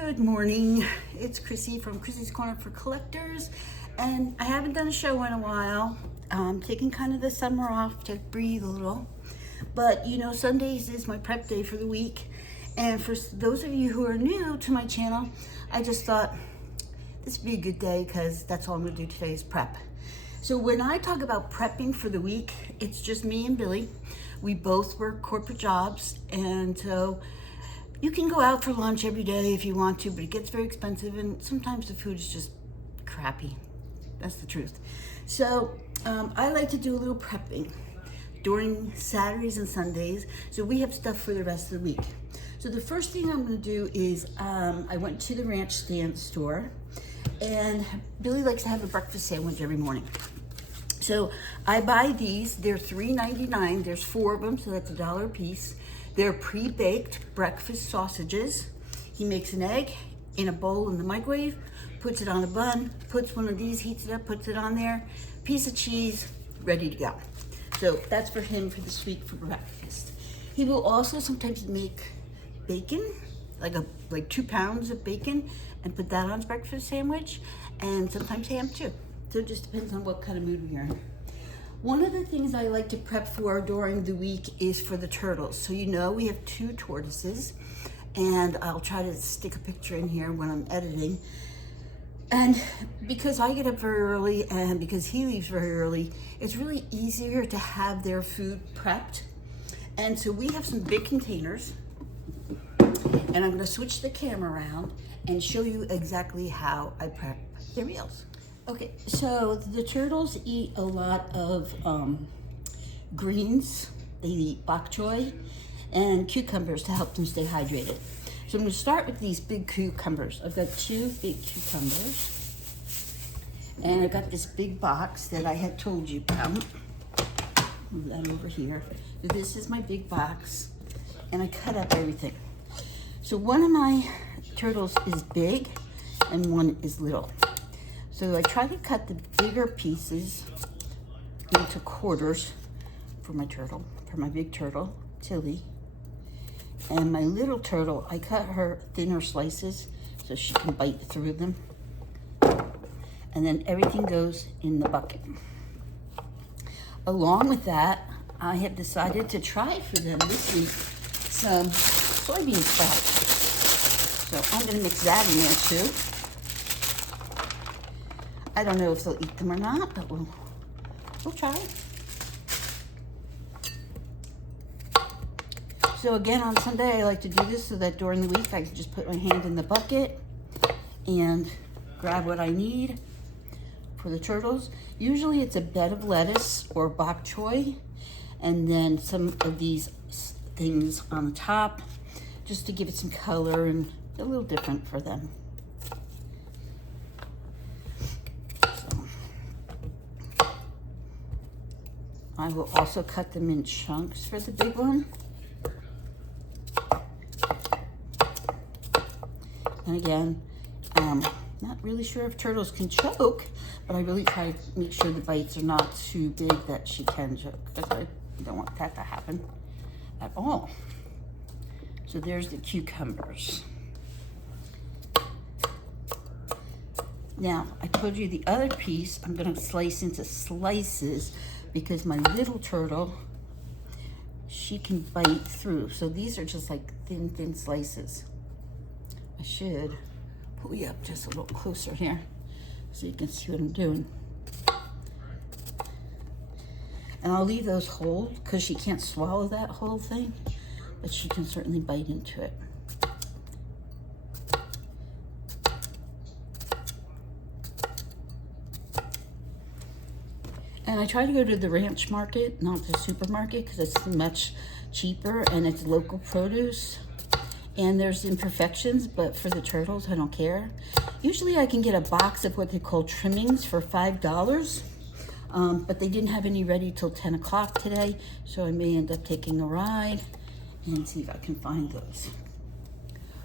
Good morning, it's Chrissy from Chrissy's Corner for Collectors, and I haven't done a show in a while. I'm taking kind of the summer off to breathe a little, but you know, Sundays is my prep day for the week, and for those of you who are new to my channel, I just thought this would be a good day because that's all I'm going to do today is prep. So when I talk about prepping for the week, it's just me and Billy. We both work corporate jobs, and so you can go out for lunch every day if you want to, but it gets very expensive, and sometimes the food is just crappy. That's the truth. So I like to do a little prepping during Saturdays and Sundays, so we have stuff for the rest of the week. So the first thing I'm going to do is I went to the ranch stand store, and Billy likes to have a breakfast sandwich every morning. So I buy these. They're $3.99. There's 4 of them, so that's $1 a piece. They're pre-baked breakfast sausages. He makes an egg in a bowl in the microwave, puts it on a bun, puts one of these, heats it up, puts it on there, piece of cheese, ready to go. So that's for him for this week for breakfast. He will also sometimes make bacon, like 2 pounds of bacon, and put that on his breakfast sandwich, and sometimes ham too. So it just depends on what kind of mood we're in. One of the things I like to prep for during the week is for the turtles. So you know we have 2 tortoises, and I'll try to stick a picture in here when I'm editing. And because I get up very early and because he leaves very early, it's really easier to have their food prepped. And so we have some big containers, and I'm gonna switch the camera around and show you exactly how I prep their meals. Okay, so the turtles eat a lot of greens. They eat bok choy and cucumbers to help them stay hydrated. So I'm going to start with these big cucumbers. I've got 2 big cucumbers, and I've got this big box that I had told you about. Move that over here. So this is my big box, and I cut up everything. So one of my turtles is big, and one is little. So I try to cut the bigger pieces into quarters for my turtle, for my big turtle, Tilly. And my little turtle, I cut her thinner slices so she can bite through them. And then everything goes in the bucket. Along with that, I have decided to try for them this week some soybean sprouts. So I'm gonna mix that in there too. I don't know if they'll eat them or not, but we'll try. So again, on Sunday, I like to do this so that during the week, I can just put my hand in the bucket and grab what I need for the turtles. Usually it's a bed of lettuce or bok choy, and then some of these things on the top, just to give it some color and a little different for them. I will also cut them in chunks for the big one. And again, not really sure if turtles can choke, but I really try to make sure the bites are not too big that she can choke, because I don't want that to happen at all. So there's the cucumbers. Now, I told you the other piece I'm gonna slice into slices because my little turtle, she can bite through. So these are just like thin slices. I should pull you up just a little closer here so you can see what I'm doing. And I'll leave those whole because she can't swallow that whole thing, but she can certainly bite into it. And I try to go to the ranch market, not the supermarket, because it's much cheaper and it's local produce. And there's imperfections, but for the turtles, I don't care. Usually I can get a box of what they call trimmings for $5, but they didn't have any ready till 10 o'clock today, so I may end up taking a ride and see if I can find those.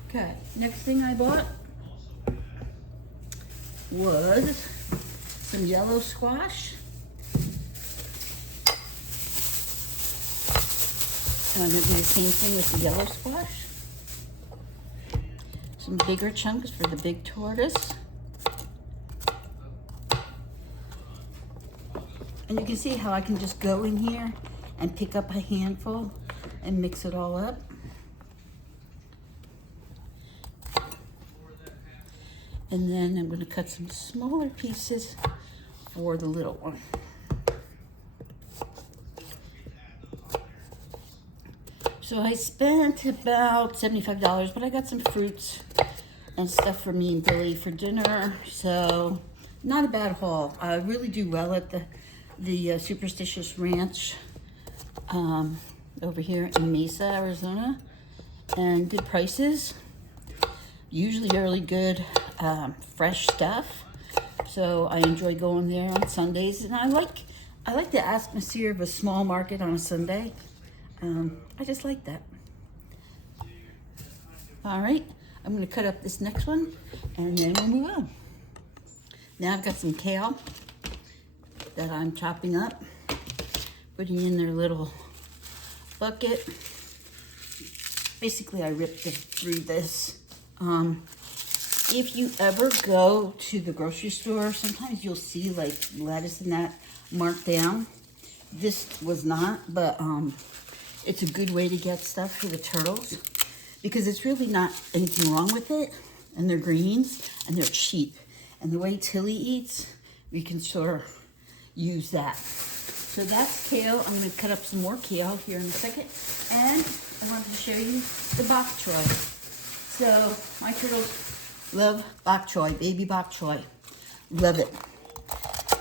Okay, next thing I bought was some yellow squash. And I'm gonna do the same thing with the yellow squash. some bigger chunks for the big tortoise. And you can see how I can just go in here and pick up a handful and mix it all up. And then I'm going to cut some smaller pieces for the little one. So I spent about $75, but I got some fruits and stuff for me and Billy for dinner. So not a bad haul. I really do well at the Superstitious Ranch over here in Mesa, Arizona, and good prices. Usually really good fresh stuff. So I enjoy going there on Sundays, and I like the atmosphere of a small market on a Sunday. I just like that. All right, I'm gonna cut up this next one and then we'll move on. Now I've got some kale that I'm chopping up, putting in their little bucket. Basically, I ripped through this. If you ever go to the grocery store, sometimes you'll see like lettuce and that marked down. This was not, but it's a good way to get stuff for the turtles because it's really not anything wrong with it, and they're greens and they're cheap. And the way Tilly eats, we can sort of use that. So that's kale. I'm going to cut up some more kale here in a second. And I wanted to show you the bok choy. So my turtles love bok choy, baby bok choy. Love it.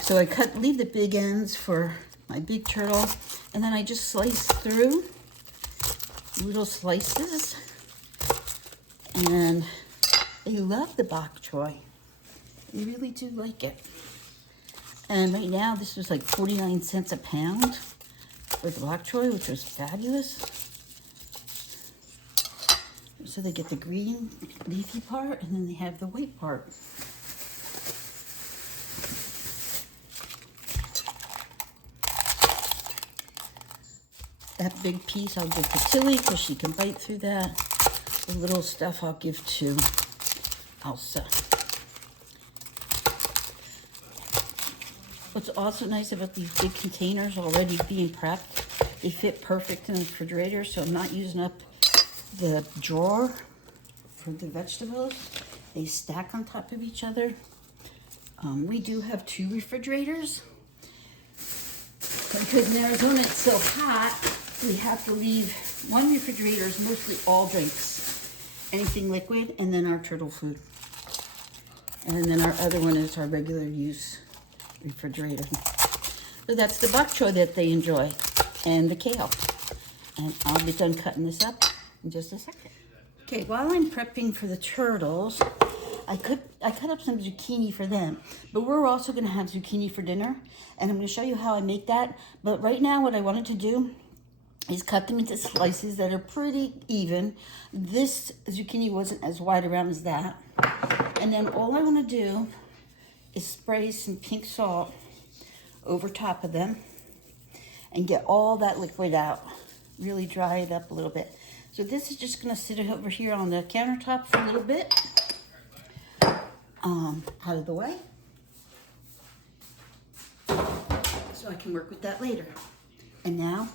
So I leave the big ends for my big turtle, and then I just slice through little slices, and they love the bok choy. They really do like it. And right now, this was like 49 cents a pound for the bok choy, which was fabulous. So they get the green leafy part, and then they have the white part. That big piece I'll give to Tilly because she can bite through that. The little stuff I'll give to Elsa. What's also nice about these big containers already being prepped, they fit perfect in the refrigerator, so I'm not using up the drawer for the vegetables. They stack on top of each other. We do have 2 refrigerators because in Arizona it's so hot. We have to leave one refrigerator is mostly all drinks, anything liquid, and then our turtle food. And then our other one is our regular use refrigerator. So that's the bok choy that they enjoy, and the kale. And I'll be done cutting this up in just a second. Okay, while I'm prepping for the turtles, I cut up some zucchini for them, but we're also gonna have zucchini for dinner, and I'm gonna show you how I make that. But right now what I wanted to do is cut them into slices that are pretty even. This zucchini wasn't as wide around as that. And then all I wanna do is spray some pink salt over top of them and get all that liquid out. Really dry it up a little bit. So this is just gonna sit over here on the countertop for a little bit. Out of the way. So I can work with that later. And now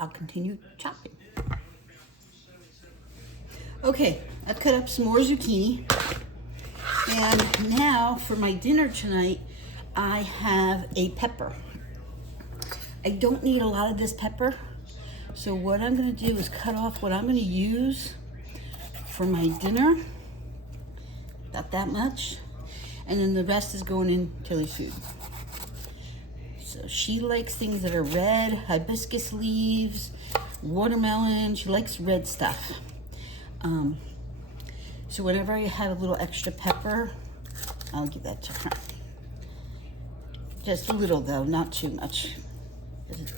I'll continue chopping. Okay, I've cut up some more zucchini. And now for my dinner tonight, I have a pepper. I don't need a lot of this pepper. So what I'm gonna do is cut off what I'm gonna use for my dinner. About that much. And then the rest is going in Tilly's food. So she likes things that are red, hibiscus leaves, watermelon. She likes red stuff. So whenever I have a little extra pepper, I'll give that to her. Just a little though, not too much. It's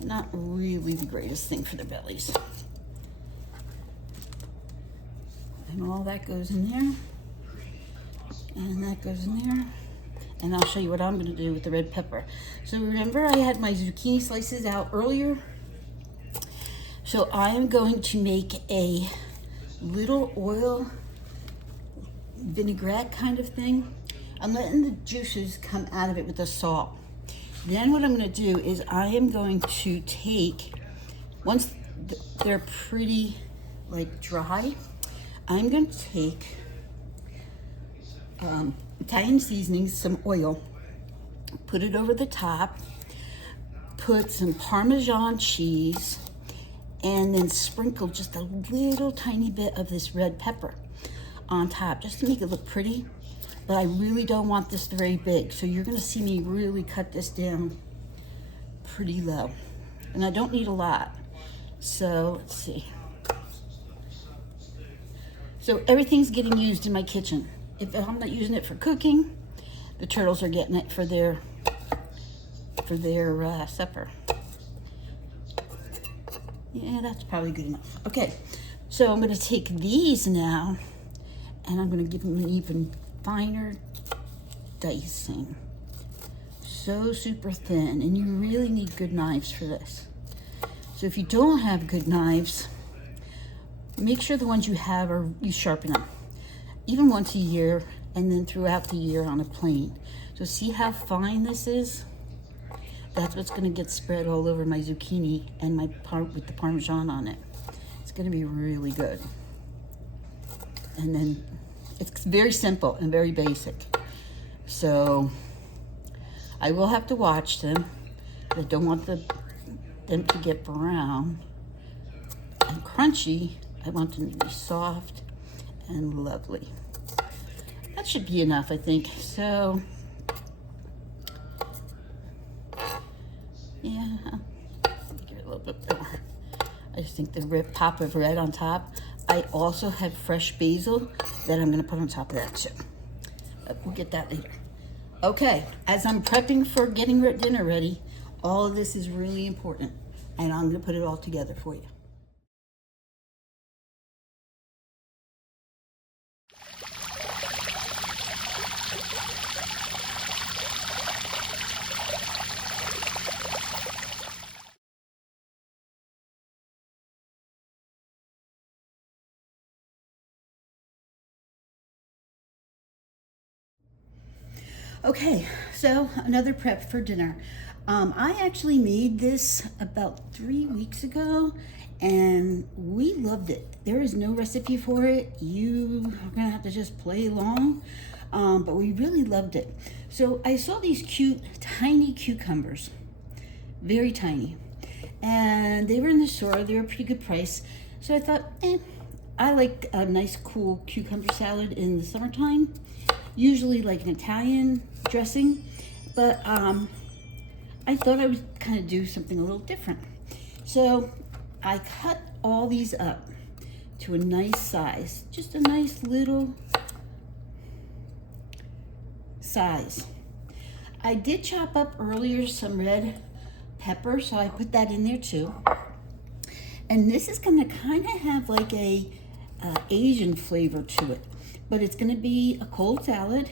not really the greatest thing for their bellies. And all that goes in there. And that goes in there. And I'll show you what I'm gonna do with the red pepper. So remember I had my zucchini slices out earlier. So I am going to make a little oil vinaigrette kind of thing. I'm letting the juices come out of it with the salt. Then what I'm going to do is I am going to take, once they're pretty like dry, I'm going to take Italian seasonings, some oil, put it over the top, put some Parmesan cheese, and then sprinkle just a little tiny bit of this red pepper on top, just to make it look pretty. But I really don't want this very big, so you're gonna see me really cut this down pretty low. And I don't need a lot. So let's see. So everything's getting used in my kitchen. If I'm not using it for cooking, the turtles are getting it for their supper. Yeah, that's probably good enough. Okay, so I'm gonna take these now, and I'm gonna give them an even finer dicing. So super thin, and you really need good knives for this. So if you don't have good knives, make sure the ones you have you sharpen them. Even once a year, and then throughout the year on a plane. So see how fine this is? That's what's gonna get spread all over my zucchini and my with the Parmesan on it. It's gonna be really good. And then it's very simple and very basic. So I will have to watch them. I don't want them to get brown and crunchy. I want them to be soft and lovely. That should be enough, I think. So yeah, give it a little bit more. I just think the pop of red on top. I also have fresh basil that I'm gonna put on top of that too. But we'll get that later. Okay, as I'm prepping for getting dinner ready, all of this is really important, and I'm gonna put it all together for you. Okay, so another prep for dinner. I actually made this about 3 weeks ago, and we loved it. There is no recipe for it. You are gonna have to just play along, but we really loved it. So I saw these cute, tiny cucumbers, very tiny, and they were in the store. They were a pretty good price. So I thought, I like a nice, cool cucumber salad in the summertime. Usually like an Italian dressing, but I thought I would kind of do something a little different. So I cut all these up to a nice size, just a nice little size. I did chop up earlier some red pepper, so I put that in there too. And this is gonna kind of have like a Asian flavor to it. But it's gonna be a cold salad,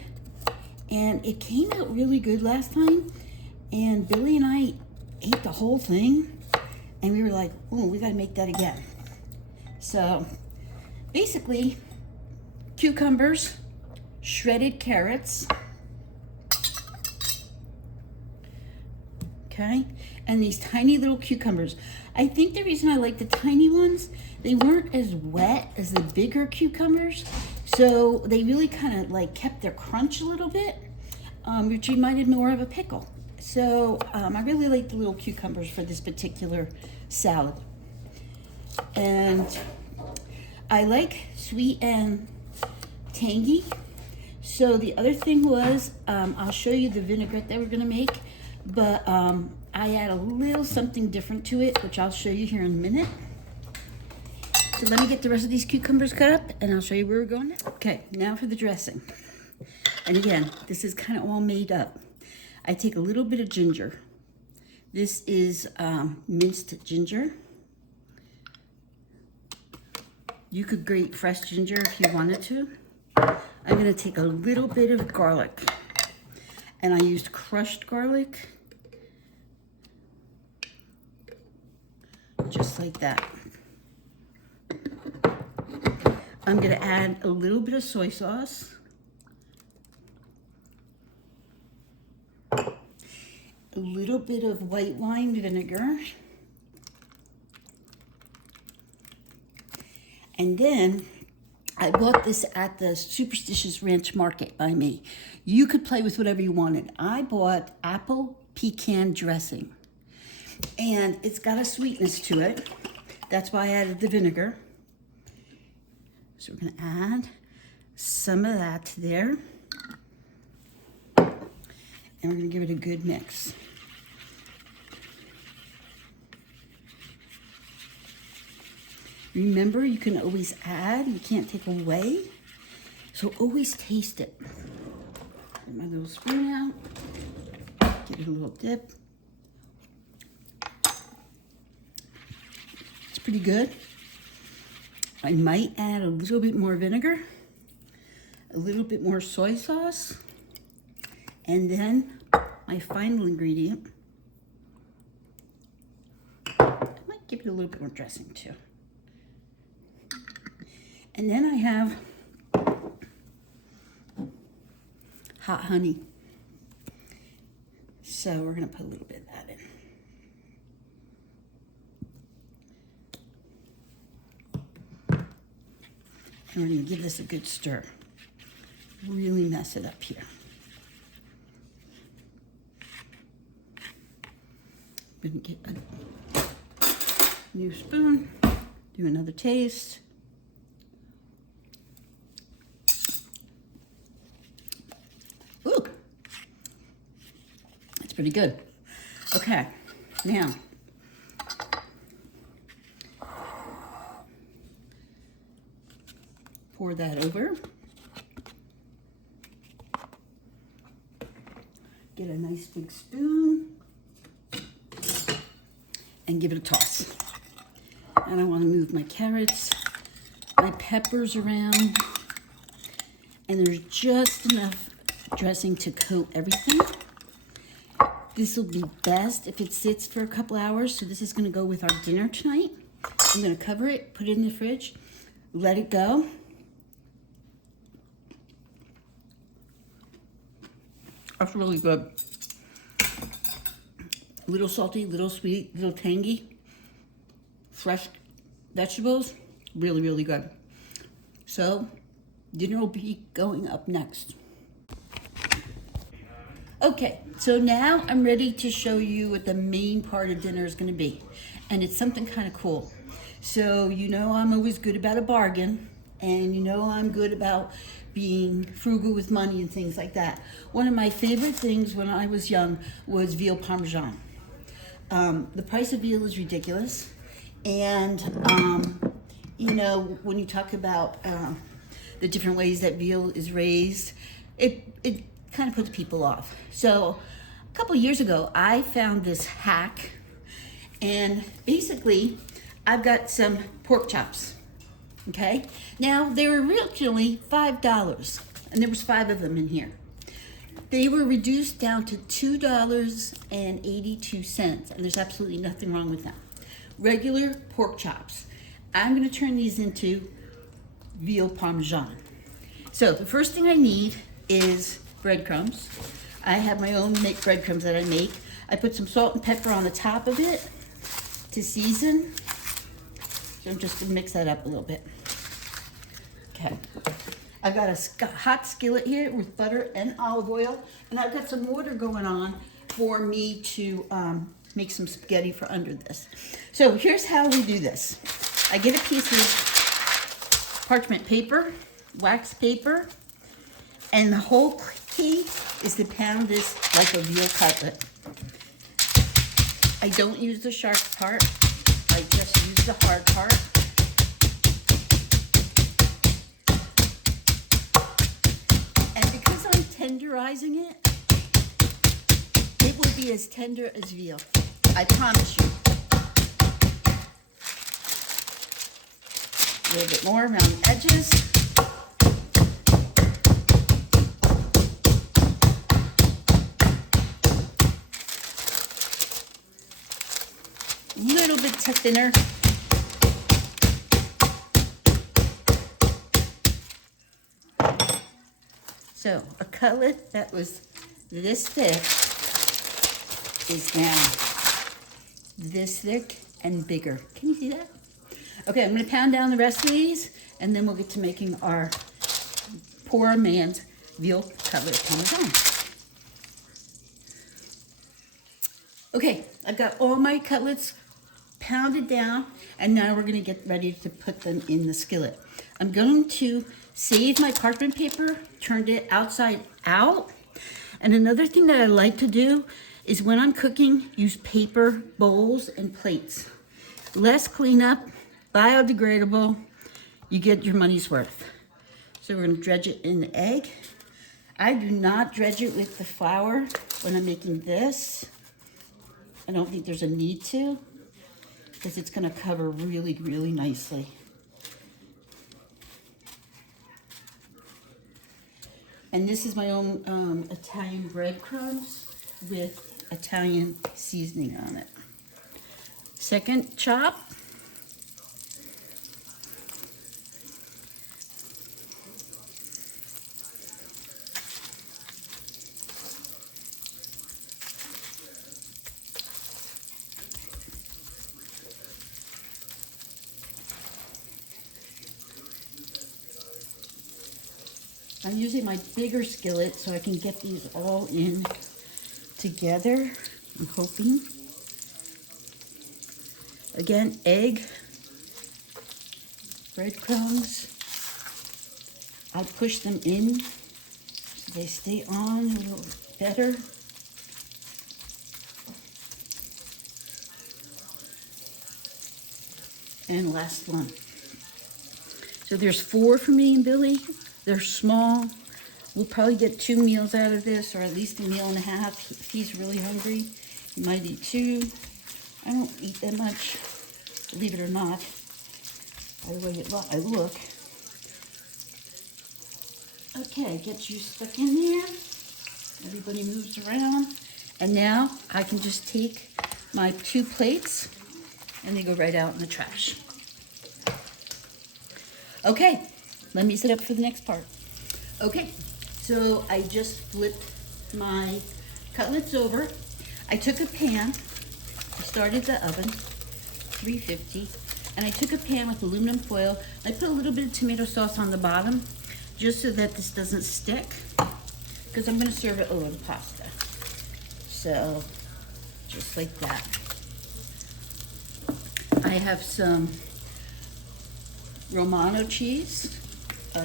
and it came out really good last time, and Billy and I ate the whole thing, and we were like, oh, we gotta make that again. So basically, cucumbers, shredded carrots, okay, and these tiny little cucumbers. I think the reason I like the tiny ones, they weren't as wet as the bigger cucumbers, so they really kind of like kept their crunch a little bit, which reminded me more of a pickle. So I really like the little cucumbers for this particular salad. And I like sweet and tangy. So the other thing was, I'll show you the vinaigrette that we're gonna make, but I add a little something different to it, which I'll show you here in a minute. So let me get the rest of these cucumbers cut up, and I'll show you where we're going next. Okay, now for the dressing. And again, this is kind of all made up. I take a little bit of ginger. This is minced ginger. You could grate fresh ginger if you wanted to. I'm gonna take a little bit of garlic, and I used crushed garlic, just like that. I'm gonna add a little bit of soy sauce, a little bit of white wine vinegar. And then I bought this at the Superstitious Ranch Market by me. You could play with whatever you wanted. I bought apple pecan dressing. And it's got a sweetness to it. That's why I added the vinegar. So we're gonna add some of that to there. And we're gonna give it a good mix. Remember, you can always add, you can't take away. So always taste it. Get my little spoon out, give it a little dip. It's pretty good. I might add a little bit more vinegar, a little bit more soy sauce, and then my final ingredient, I might give it a little bit more dressing too. And then I have hot honey. So we're gonna put a little bit of that in. And we're gonna give this a good stir. Really mess it up here. I'm gonna get a new spoon, do another taste. Ooh, that's pretty good. Okay, now, pour that over. Get a nice big spoon and give it a toss. And I want to move my carrots, my peppers around, and there's just enough dressing to coat everything. This will be best if it sits for a couple hours. So this is going to go with our dinner tonight. I'm going to cover it, put it in the fridge, let it go. That's really good. A little salty, little sweet, little tangy. Fresh vegetables, really, really good. So dinner will be going up next. Okay, so now I'm ready to show you what the main part of dinner is gonna be. And it's something kind of cool. So you know I'm always good about a bargain, and you know I'm good about being frugal with money and things like that. One of my favorite things when I was young was veal parmesan. The price of veal is ridiculous. And, you know, when you talk about the different ways that veal is raised, it kind of puts people off. So a couple of years ago, I found this hack, and basically I've got some pork chops, okay? Now, they were originally $5, and there was 5 of them in here. They were reduced down to $2.82, and there's absolutely nothing wrong with them. Regular pork chops. I'm gonna turn these into veal parmesan. So the first thing I need is breadcrumbs. I have my own breadcrumbs that I make. I put some salt and pepper on the top of it to season. So I'm just gonna mix that up a little bit. Okay. I've got a hot skillet here with butter and olive oil, and I've got some water going on for me to make some spaghetti for under this. So here's how we do this. I get a piece of parchment paper, wax paper, and the whole key is to pound this like a veal cutlet. I don't use the sharp part, I just use the hard part. And because I'm tenderizing it, it will be as tender as veal. I promise you. A little bit more around the edges. A little bit thinner. So a cutlet that was this thick is now this thick and bigger. Can you see that? Okay, I'm gonna pound down the rest of these, and then we'll get to making our poor man's veal cutlet parmesan. Okay, I've got all my cutlets pounded down, and now we're gonna get ready to put them in the skillet. I'm going to save my parchment paper, turned it outside out. And another thing that I like to do is when I'm cooking, use paper bowls and plates. Less cleanup, biodegradable, you get your money's worth. So we're gonna dredge it in the egg. I do not dredge it with the flour when I'm making this. I don't think there's a need to, because it's gonna cover really, really nicely. And this is my own Italian breadcrumbs with Italian seasoning on it. Second chop. I'm using my bigger skillet so I can get these all in together, I'm hoping. Again, egg, breadcrumbs. I push them in so they stay on a little better. And last one. So there's 4 for me and Billy. They're small. We'll probably get 2 meals out of this, or at least a meal and a half. If he's really hungry, he might eat 2. I don't eat that much, believe it or not, by the way I look. Okay, get you stuck in there. Everybody moves around. And now I can just take my 2 plates and they go right out in the trash. Okay, let me set up for the next part. Okay, so I just flipped my cutlets over. I took a pan, I started the oven, 350, and I took a pan with aluminum foil. I put a little bit of tomato sauce on the bottom, just so that this doesn't stick, because I'm gonna serve it over the pasta. So, just like that. I have some Romano cheese,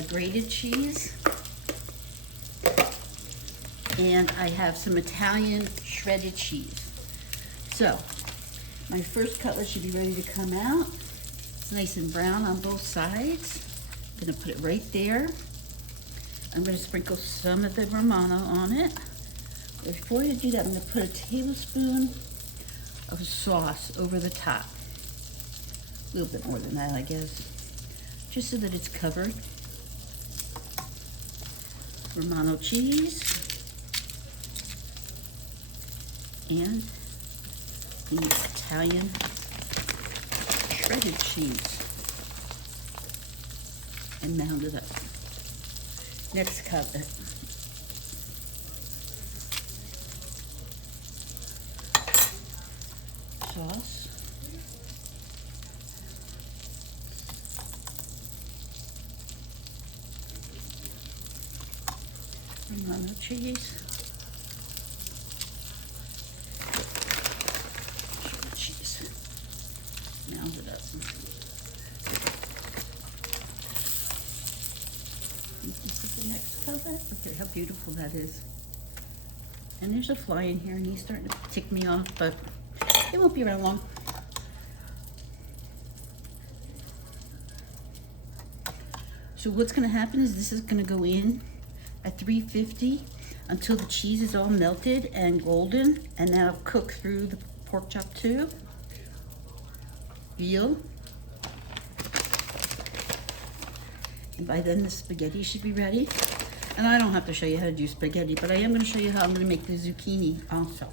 grated cheese, and I have some Italian shredded cheese. So, my first cutlet should be ready to come out. It's nice and brown on both sides. I'm gonna put it right there. I'm gonna sprinkle some of the Romano on it. But before I do that, I'm gonna put a tablespoon of sauce over the top. A little bit more than that, I guess, just so that it's covered. Romano cheese and the Italian shredded cheese, and mound it up. Next cutlet. Sauce. Romano cheese. Cheese. Mound it up. This is the next cutlet. Look at how beautiful that is. And there's a fly in here, and he's starting to tick me off, but it won't be around long. So what's going to happen is this is going to go in at 350 until the cheese is all melted and golden, and that'll cook through the pork chop too. Veal. And by then the spaghetti should be ready. And I don't have to show you how to do spaghetti, but I am going to show you how I'm going to make the zucchini also.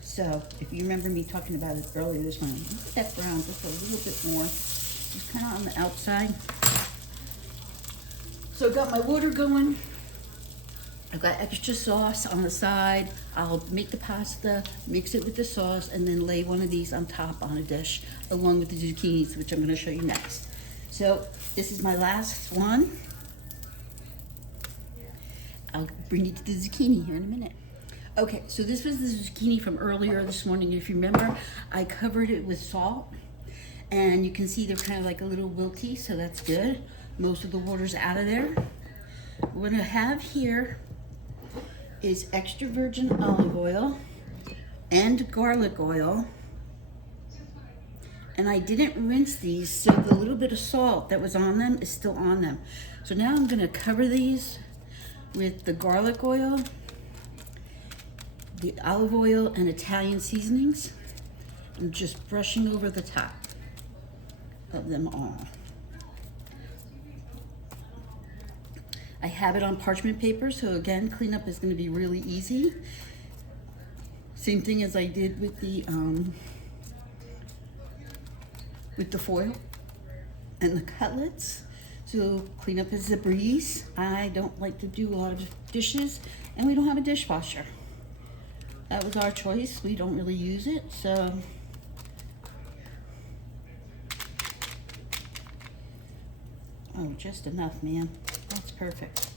So if you remember me talking about it earlier this morning, step around just a little bit more, just kind of on the outside. So I've got my water going. I've got extra sauce on the side. I'll make the pasta, mix it with the sauce, and then lay one of these on top on a dish along with the zucchinis, which I'm going to show you next. So this is my last one. I'll bring you to the zucchini here in a minute. Okay, so this was the zucchini from earlier this morning. If you remember, I covered it with salt, and you can see they're kind of like a little wilty, so that's good. Most of the water's out of there. What I have here is extra virgin olive oil and garlic oil. And I didn't rinse these, so the little bit of salt that was on them is still on them. So now I'm gonna cover these with the garlic oil, the olive oil, and Italian seasonings. I'm just brushing over the top of them all. I have it on parchment paper, so again, cleanup is going to be really easy. Same thing as I did with the foil and the cutlets. So cleanup is a breeze. I don't like to do a lot of dishes, and we don't have a dishwasher. That was our choice. We don't really use it, so. Oh, just enough, man. That's perfect.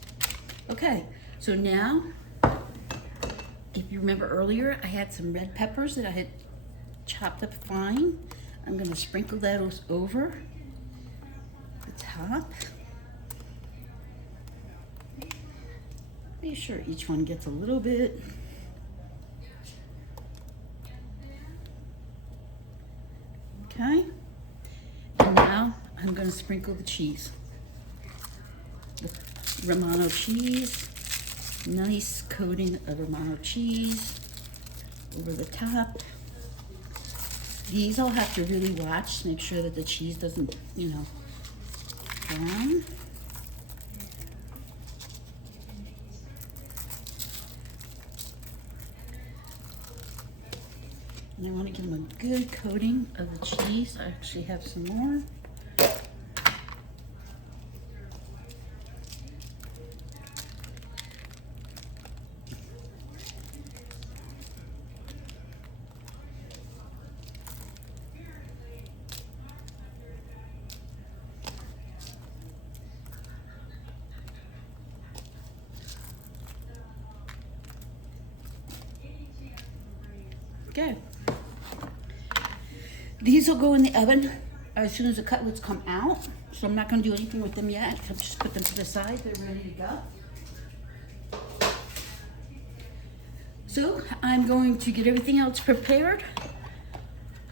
Okay, so now, if you remember earlier, I had some red peppers that I had chopped up fine. I'm gonna sprinkle those over the top. Be sure each one gets a little bit. Okay, and now I'm gonna sprinkle the cheese. Romano cheese, nice coating of Romano cheese over the top. These I'll have to really watch to make sure that the cheese doesn't, burn. And I want to give them a good coating of the cheese. I actually have some more. Okay. These will go in the oven as soon as the cutlets come out. So I'm not going to do anything with them yet. I'll just put them to the side. They're ready to go. So I'm going to get everything else prepared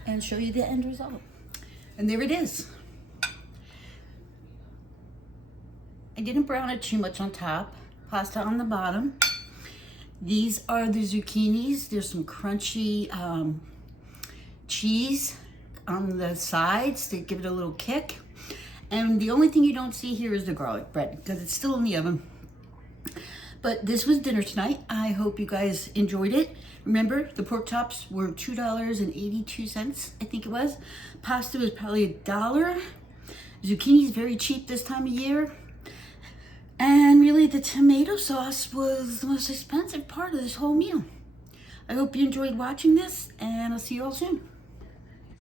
and show you the end result. And there it is. I didn't brown it too much on top. Pasta on the bottom. These are the zucchinis. There's some crunchy cheese on the sides to give it a little kick. And the only thing you don't see here is the garlic bread because it's still in the oven. But this was dinner tonight. I hope you guys enjoyed it. Remember, the pork chops were $2.82, I think it was. Pasta was probably $1. Zucchini is very cheap this time of year. And really, the tomato sauce was the most expensive part of this whole meal. I hope you enjoyed watching this, and I'll see you all soon.